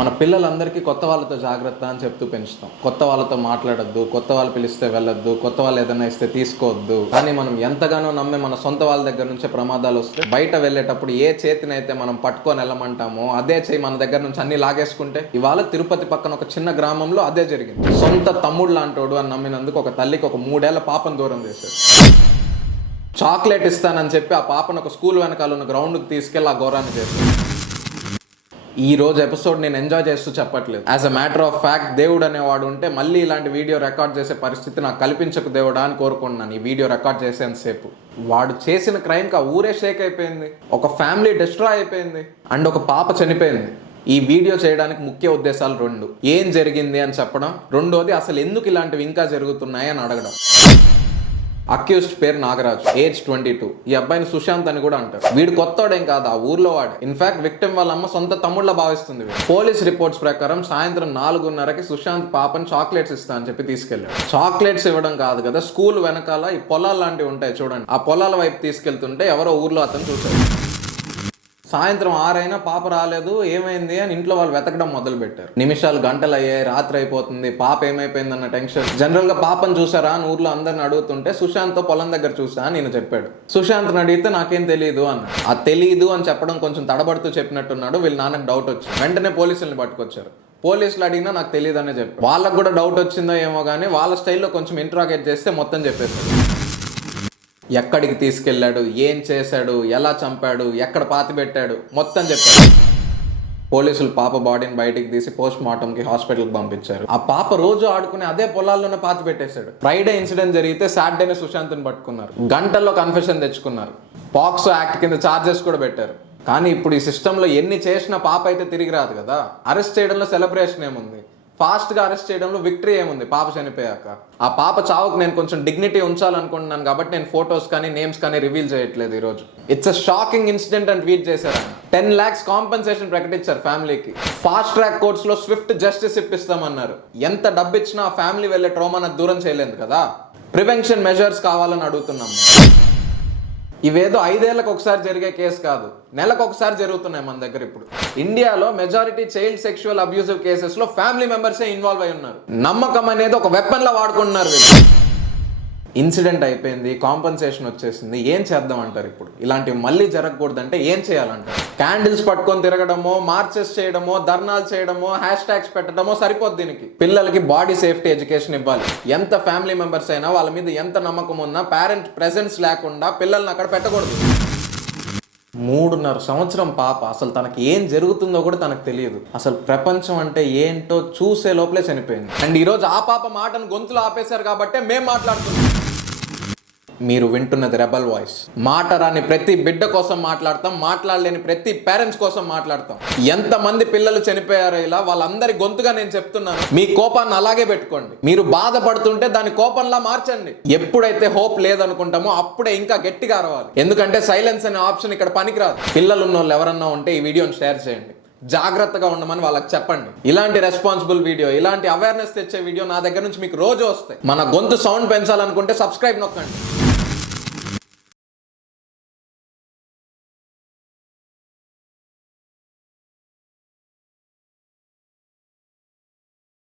మన పిల్లలందరికీ కొత్త వాళ్ళతో జాగ్రత్త అని చెప్తూ పెంచుతాం. కొత్త వాళ్ళతో మాట్లాడొద్దు, కొత్త వాళ్ళు పిలిస్తే వెళ్ళొద్దు, కొత్త వాళ్ళు ఏదైనా ఇస్తే తీసుకోవద్దు. కానీ మనం ఎంతగానో నమ్మే మన సొంత వాళ్ళ దగ్గర నుంచే ప్రమాదాలు వస్తే బయట వెళ్ళేటప్పుడు ఏ చేతినైతే మనం పట్టుకొని వెళ్ళమంటామో అదే చేయి మన దగ్గర నుంచి అన్ని లాగేసుకుంటే ఇవాళ తిరుపతి పక్కన ఒక చిన్న గ్రామంలో అదే జరిగింది. సొంత తమ్ముడు లాంటోడు అని నమ్మినందుకు ఒక తల్లికి ఒక 3 ఏళ్ల పాపను దూరం చేశాడు. చాక్లెట్ ఇస్తానని చెప్పి ఆ పాపను ఒక స్కూల్ వెనకాల ఉన్న గ్రౌండ్కి తీసుకెళ్ళి ఆ ఘోరాన్ని చేశాడు. ఈ రోజు ఎపిసోడ్ నేను ఎంజాయ్ చేస్తూ చెప్పట్లేదు. As a matter of fact దేవుడు అనేవాడు ఉంటే మళ్ళీ ఇలాంటి వీడియో రికార్డ్ చేసే పరిస్థితి నాకు కల్పించకు దేవుడా అని కోరుకుంటున్నాను. ఈ వీడియో రికార్డ్ చేసేంతసేపు వాడు చేసిన క్రైమ్కి ఆ ఊరే షేక్ అయిపోయింది, ఒక ఫ్యామిలీ డిస్ట్రాయ్ అయిపోయింది, అండ్ ఒక పాప చనిపోయింది. ఈ వీడియో చేయడానికి ముఖ్య ఉద్దేశాలు 2. ఏం జరిగింది అని చెప్పడం, రెండోది అసలు ఎందుకు ఇలాంటివి ఇంకా జరుగుతున్నాయి అని అడగడం. అక్యూజ్డ్ పేరు నాగరాజు, ఏజ్ 22. ఈ అబ్బాయిని సుశాంత్ అని కూడా అంటారు. వీడు కొత్తోడేం కాదు, ఆ ఊర్లో వాడు. ఇన్ఫాక్ట్ విక్టిమ్ వాళ్ళ అమ్మ సొంత తమ్ముళ్ళ భావిస్తుంది. పోలీస్ రిపోర్ట్స్ ప్రకారం సాయంత్రం 4:30కి సుశాంత్ పాపని చాక్లెట్స్ ఇస్తా అని చెప్పి తీసుకెళ్ళాడు. చాక్లెట్స్ ఇవ్వడం కాదు కదా, స్కూల్ వెనకాల ఈ పొలాలు లాంటివి ఉంటాయి చూడండి, ఆ పొలాల వైపు తీసుకెళ్తుంటే ఎవరో ఊర్లో అతను చూశాడు. సాయంత్రం 6 అయినా పాప రాలేదు, ఏమైంది అని ఇంట్లో వాళ్ళు వెతకడం మొదలు పెట్టారు. నిమిషాలు గంటలు అయ్యాయి, రాత్రి అయిపోతుంది, పాప ఏమైపోయిందన్న టెన్షన్. జనరల్ గా పాపను చూసారా అని ఊర్లో అందరిని అడుగుతుంటే సుశాంత్ తో పొలం దగ్గర చూసా అని నేను చెప్పాడు. సుశాంత్ని అడిగితే నాకేం తెలియదు అన్న. ఆ తెలియదు అని చెప్పడం కొంచెం తడబడుతూ చెప్పినట్టున్నాడు. వీళ్ళ నాన్నకు డౌట్ వచ్చి వెంటనే పోలీసుల్ని పట్టుకొచ్చారు. పోలీసులు అడిగినా నాకు తెలియదు అనే చెప్పారు. వాళ్ళకు కూడా డౌట్ వచ్చిందో ఏమో కానీ వాళ్ళ స్టైల్లో కొంచెం ఇంట్రాగేట్ చేస్తే మొత్తం చెప్పేశారు. ఎక్కడికి తీసుకెళ్ళాడు, ఏం చేశాడు, ఎలా చంపాడు, ఎక్కడ పాతి పెట్టాడు మొత్తం చెప్పాడు. పోలీసులు పాప బాడీని బయటికి తీసి పోస్ట్ మార్టంకి హాస్పిటల్కి పంపించారు. ఆ పాప రోజు ఆడుకుని అదే పొలాల్లోనే పాతి పెట్టేశాడు. ఫ్రైడే ఇన్సిడెంట్ జరిగితే సాటర్డేనే సుశాంత్ని పట్టుకున్నారు. గంటల్లో కన్ఫెషన్ తెచ్చుకున్నారు. పాక్సో యాక్ట్ కింద ఛార్జెస్ కూడా పెట్టారు. కానీ ఇప్పుడు ఈ సిస్టంలో ఎన్ని చేసినా పాప అయితే తిరిగి రాదు కదా. అరెస్ట్ చేయడంలో సెలబ్రేషన్ ఏముంది, ఫాస్ట్గా అరెస్ట్ చేయడంలో విక్టరీ ఏముంది పాప చనిపోయాక. ఆ పాప చావుకు నేను కొంచెం డిగ్నిటీ ఉంచాలనుకుంటున్నాను కాబట్టి నేను ఫొటోస్ కానీ నేమ్స్ కానీ రివీల్ చేయట్లేదు ఈరోజు. ఇట్స్ అ షాకింగ్ ఇన్సిడెంట్ అని ట్వీట్ చేశారు. 10 lakhs కాంపెన్సేషన్ ప్రకటించారు ఫ్యామిలీకి. ఫాస్ట్ ట్రాక్ కోర్ట్స్లో స్విఫ్ట్ జస్టిస్ ఇప్పిస్తామన్నారు. ఎంత డబ్బు ఇచ్చినా ఆ ఫ్యామిలీ వెళ్ళే ట్రామాను దూరం చేయలేదు కదా. ప్రివెన్షన్ మెజర్స్ కావాలని అడుగుతున్నాం. ఇవేదో 5 ఏళ్లకు ఒకసారి జరిగే కేసు కాదు, నెలకు ఒకసారి జరుగుతున్నాయి మన దగ్గర. ఇప్పుడు ఇండియాలో majority child sexual abusive cases లో ఫ్యామిలీ మెంబర్సే ఇన్వాల్వ్ అయి ఉన్నారు. నమ్మకం అనేది ఒక వెపన్ లా వాడుకుంటున్నారు వీళ్ళు. ఇన్సిడెంట్ అయిపోయింది, కాంపన్సేషన్ వచ్చేసింది, ఏం చేద్దాం అంటారు ఇప్పుడు? ఇలాంటివి మళ్ళీ జరగకూడదంటే ఏం చేయాలంటారు? క్యాండిల్స్ పట్టుకొని తిరగడమో, మార్చెస్ చేయడమో, ధర్నాలు చేయడమో, హ్యాష్ ట్యాగ్స్ పెట్టడమో సరిపోద్ది. దీనికి పిల్లలకి బాడీ సేఫ్టీ ఎడ్యుకేషన్ ఇవ్వాలి. ఎంత ఫ్యామిలీ మెంబర్స్ అయినా వాళ్ళ మీద ఎంత నమ్మకం ఉన్నా పేరెంట్ ప్రెజెన్స్ లేకుండా పిల్లల్ని అక్కడ పెట్టకూడదు. 3.5 సంవత్సరం పాప, అసలు తనకి ఏం జరుగుతుందో కూడా తనకు తెలియదు. అసలు ప్రపంచం అంటే ఏంటో చూసే లోపలే చనిపోయింది. అండ్ ఈరోజు ఆ పాప మాటను గొంతులో ఆపేశారు కాబట్టే మేము మాట్లాడుతున్నాం. మీరు వింటున్నది రెబల్ వాయిస్. మాట రాని ప్రతి బిడ్డ కోసం మాట్లాడతాం, మాట్లాడలేని ప్రతి పేరెంట్స్ కోసం మాట్లాడతాం. ఎంతమంది పిల్లలు చనిపోయారో ఇలా, వాళ్ళందరి గొంతుగా నేను చెప్తున్నాను. మీ కోపాన్ని అలాగే పెట్టుకోండి. మీరు బాధపడుతుంటే దాని కోపంలా మార్చండి. ఎప్పుడైతే హోప్ లేదనుకుంటామో అప్పుడే ఇంకా గట్టిగా అరవాలి. ఎందుకంటే సైలెన్స్ అనే ఆప్షన్ ఇక్కడ పనికిరాదు. పిల్లలు ఉన్న వాళ్ళు ఎవరన్నా ఉంటే ఈ వీడియోని షేర్ చేయండి, జాగ్రత్తగా ఉండమని వాళ్ళకి చెప్పండి. ఇలాంటి రెస్పాన్సిబుల్ వీడియో, ఇలాంటి అవేర్నెస్ తెచ్చే వీడియో నా దగ్గర నుంచి మీకు రోజు వస్తాయి. మన గొంతు సౌండ్ పెంచాలనుకుంటే సబ్స్క్రైబ్ నొక్కండి.